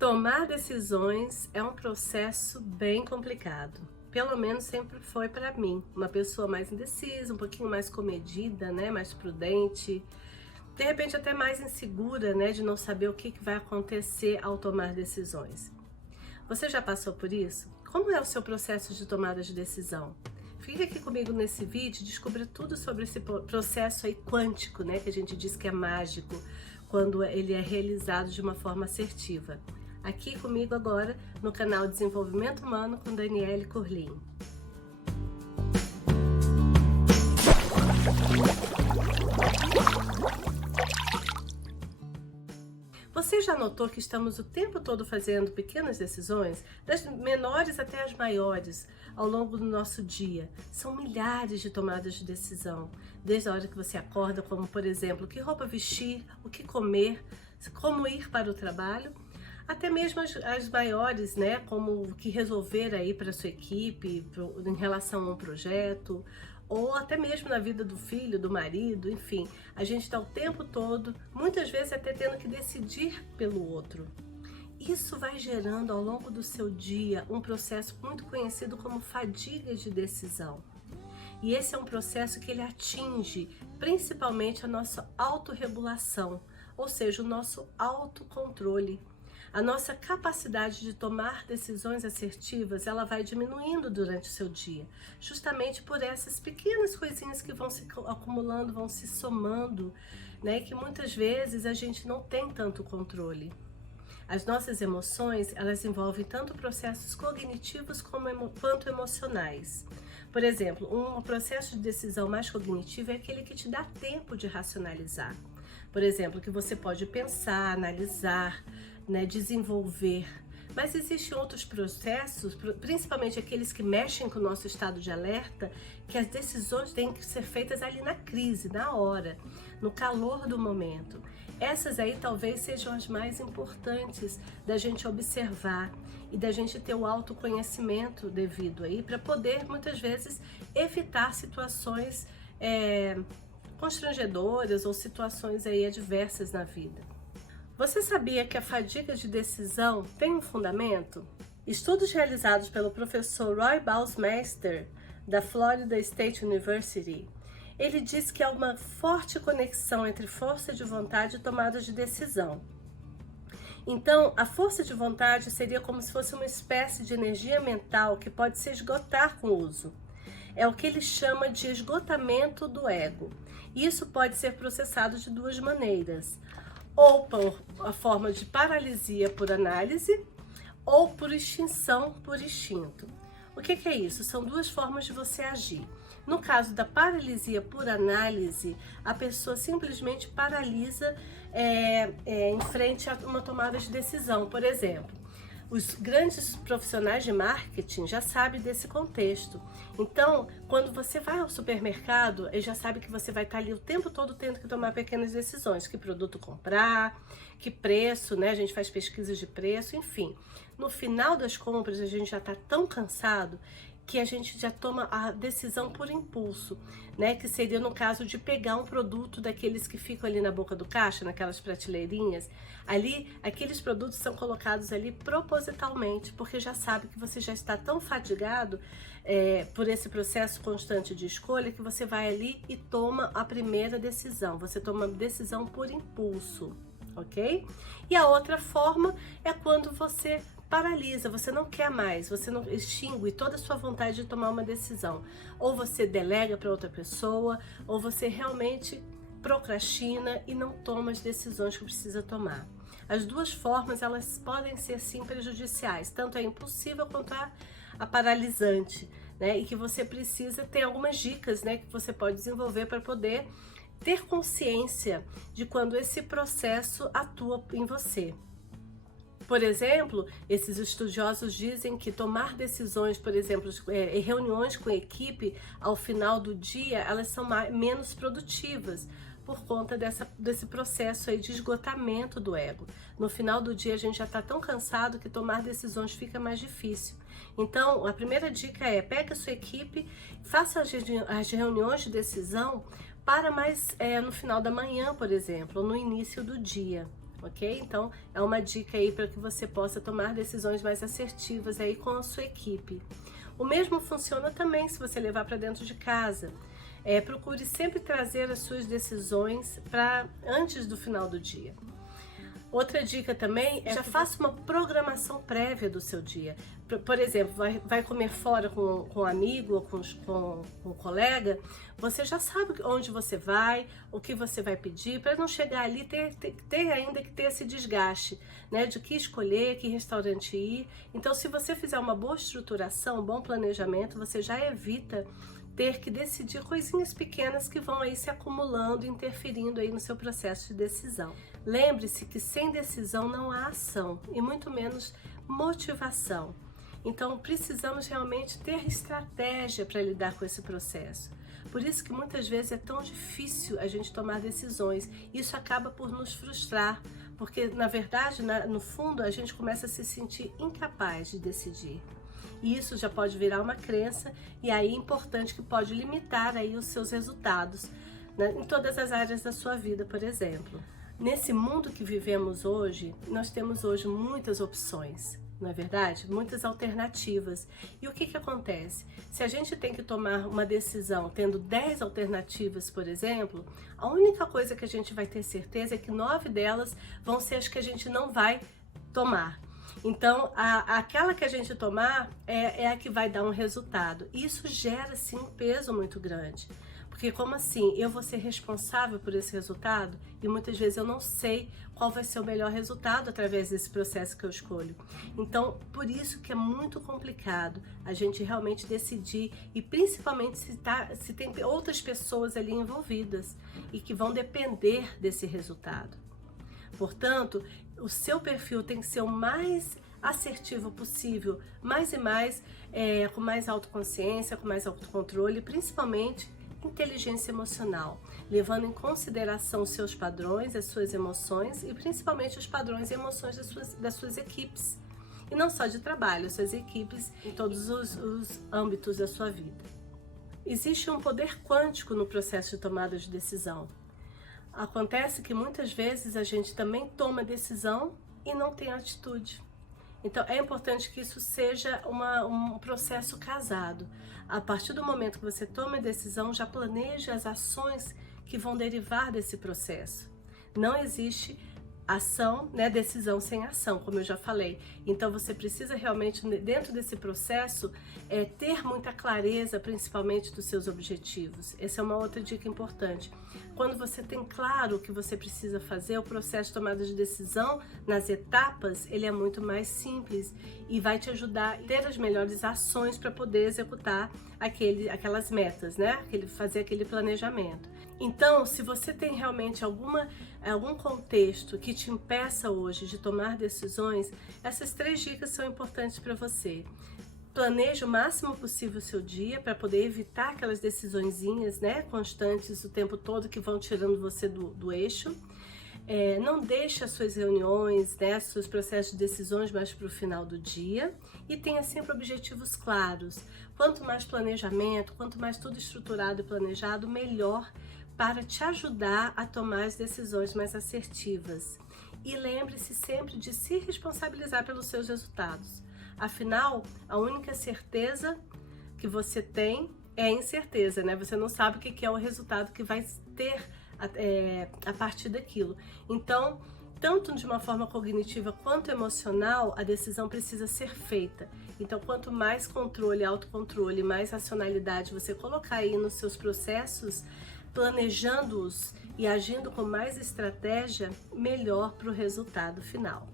Tomar decisões é um processo bem complicado. Pelo menos sempre foi para mim. Uma pessoa mais indecisa, um pouquinho mais comedida, né? Mais prudente, de repente até mais insegura, né? De não saber o que vai acontecer ao tomar decisões. Você já passou por isso? Como é o seu processo de tomada de decisão? Fica aqui comigo nesse vídeo e descubra tudo sobre esse processo aí quântico, né? Que a gente diz que é mágico quando ele é realizado de uma forma assertiva. Aqui comigo agora no canal Desenvolvimento Humano com Daniele Curlim. Você já notou que estamos o tempo todo fazendo pequenas decisões, das menores até as maiores, ao longo do nosso dia? São milhares de tomadas de decisão, desde a hora que você acorda, como por exemplo, que roupa vestir, o que comer, como ir para o trabalho, até mesmo as maiores, né, como o que resolver aí para sua equipe, em relação a um projeto, ou até mesmo na vida do filho, do marido, enfim. A gente está o tempo todo, muitas vezes até tendo que decidir pelo outro. Isso vai gerando ao longo do seu dia um processo muito conhecido como fadiga de decisão. E esse é um processo que ele atinge principalmente a nossa autorregulação, ou seja, o nosso autocontrole. A nossa capacidade de tomar decisões assertivas, ela vai diminuindo durante o seu dia, justamente por essas pequenas coisinhas que vão se acumulando, vão se somando, né? Que muitas vezes a gente não tem tanto controle. As nossas emoções, elas envolvem tanto processos cognitivos quanto emocionais. Por exemplo, um processo de decisão mais cognitivo é aquele que te dá tempo de racionalizar. Por exemplo, que você pode pensar, analisar, né, desenvolver. Mas existem outros processos, principalmente aqueles que mexem com o nosso estado de alerta, que as decisões têm que ser feitas ali na crise, na hora, no calor do momento. Essas aí talvez sejam as mais importantes da gente observar e da gente ter o autoconhecimento devido aí, para poder muitas vezes evitar situações constrangedoras ou situações aí adversas na vida. Você sabia que a fadiga de decisão tem um fundamento? Estudos realizados pelo professor Roy Baumeister, da Florida State University, ele diz que há uma forte conexão entre força de vontade e tomada de decisão. Então, a força de vontade seria como se fosse uma espécie de energia mental que pode se esgotar com o uso. É o que ele chama de esgotamento do ego. Isso pode ser processado de duas maneiras: ou por a forma de paralisia por análise, ou por extinção por instinto. O que é isso? São duas formas de você agir. No caso da paralisia por análise, a pessoa simplesmente paralisa em frente a uma tomada de decisão. Por exemplo, os grandes profissionais de marketing já sabem desse contexto. Então, quando você vai ao supermercado, ele já sabe que você vai estar ali o tempo todo tendo que tomar pequenas decisões. Que produto comprar, que preço, né? A gente faz pesquisas de preço, enfim. No final das compras, a gente já está tão cansado que a gente já toma a decisão por impulso, né? Que seria no caso de pegar um produto daqueles que ficam ali na boca do caixa, naquelas prateleirinhas. Ali, aqueles produtos são colocados ali propositalmente, porque já sabe que você já está tão fadigado por esse processo constante de escolha, que você vai ali e toma a primeira decisão. Você toma a decisão por impulso, ok? E a outra forma é quando você paralisa, você não quer mais, você não extingue toda a sua vontade de tomar uma decisão. Ou você delega para outra pessoa, ou você realmente procrastina e não toma as decisões que precisa tomar. As duas formas, elas podem ser sim prejudiciais, tanto a impulsiva quanto a paralisante, né? E que você precisa ter algumas dicas, né, que você pode desenvolver para poder ter consciência de quando esse processo atua em você. Por exemplo, esses estudiosos dizem que tomar decisões, por exemplo, em reuniões com a equipe ao final do dia, elas são menos produtivas por conta desse processo aí de esgotamento do ego. No final do dia a gente já está tão cansado que tomar decisões fica mais difícil. Então, a primeira dica é: pegue a sua equipe, faça as reuniões de decisão para mais no final da manhã, por exemplo, ou no início do dia. ok? Então, é uma dica aí para que você possa tomar decisões mais assertivas aí com a sua equipe. O mesmo funciona também se você levar para dentro de casa. Procure sempre trazer as suas decisões para antes do final do dia. Outra dica também é já faça uma programação prévia do seu dia. Por exemplo, vai comer fora com um amigo ou com um colega, você já sabe onde você vai, o que você vai pedir, para não chegar ali ter ainda que ter esse desgaste, né, de que escolher, que restaurante ir. Então, se você fizer uma boa estruturação, um bom planejamento, você já evita ter que decidir coisinhas pequenas que vão aí se acumulando, interferindo aí no seu processo de decisão. Lembre-se que sem decisão não há ação e muito menos motivação. Então precisamos realmente ter estratégia para lidar com esse processo. Por isso que muitas vezes é tão difícil a gente tomar decisões. Isso acaba por nos frustrar, porque na verdade, no fundo, a gente começa a se sentir incapaz de decidir. E isso já pode virar uma crença, e aí é importante que pode limitar aí os seus resultados, né, em todas as áreas da sua vida, por exemplo. Nesse mundo que vivemos hoje, nós temos hoje muitas opções, não é verdade? Muitas alternativas. E o que acontece? Se a gente tem que tomar uma decisão tendo 10 alternativas, por exemplo, a única coisa que a gente vai ter certeza é que 9 delas vão ser as que a gente não vai tomar. Então, aquela que a gente tomar é a que vai dar um resultado. Isso gera, sim, um peso muito grande. Porque como assim? Eu vou ser responsável por esse resultado? E muitas vezes eu não sei qual vai ser o melhor resultado através desse processo que eu escolho. Então, por isso que é muito complicado a gente realmente decidir, e principalmente se tem outras pessoas ali envolvidas e que vão depender desse resultado. Portanto, o seu perfil tem que ser o mais assertivo possível, mais e mais, com mais autoconsciência, com mais autocontrole, principalmente inteligência emocional, levando em consideração os seus padrões, as suas emoções e principalmente os padrões e emoções das suas equipes. E não só de trabalho, suas equipes em todos os âmbitos da sua vida. Existe um poder quântico no processo de tomada de decisão. Acontece que muitas vezes a gente também toma decisão e não tem atitude. Então é importante que isso seja um processo casado. A partir do momento que você toma a decisão, já planeje as ações que vão derivar desse processo. Não existe ação, né, decisão sem ação, como eu já falei. Então você precisa realmente, dentro desse processo, ter muita clareza, principalmente dos seus objetivos. Essa é uma outra dica importante. Quando você tem claro o que você precisa fazer, o processo de tomada de decisão, nas etapas, ele é muito mais simples e vai te ajudar a ter as melhores ações para poder executar aquelas metas, né? Fazer aquele planejamento. Então, se você tem realmente algum contexto que te impeça hoje de tomar decisões, essas 3 dicas são importantes para você. Planeje o máximo possível o seu dia para poder evitar aquelas decisõezinhas, né, constantes o tempo todo que vão tirando você do eixo. Não deixe as suas reuniões, né, seus processos de decisões mais para o final do dia, e tenha sempre objetivos claros. Quanto mais planejamento, quanto mais tudo estruturado e planejado, melhor para te ajudar a tomar as decisões mais assertivas. E lembre-se sempre de se responsabilizar pelos seus resultados. Afinal, a única certeza que você tem é a incerteza, né? Você não sabe o que é o resultado que vai ter a partir daquilo. Então, tanto de uma forma cognitiva quanto emocional, a decisão precisa ser feita. Então, quanto mais controle, autocontrole, mais racionalidade você colocar aí nos seus processos, planejando-os e agindo com mais estratégia, melhor para o resultado final.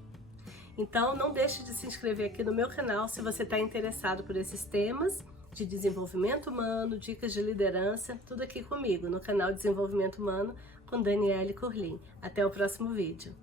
Então, não deixe de se inscrever aqui no meu canal se você está interessado por esses temas de desenvolvimento humano, dicas de liderança, tudo aqui comigo no canal Desenvolvimento Humano com Daniele Curlin. Até o próximo vídeo.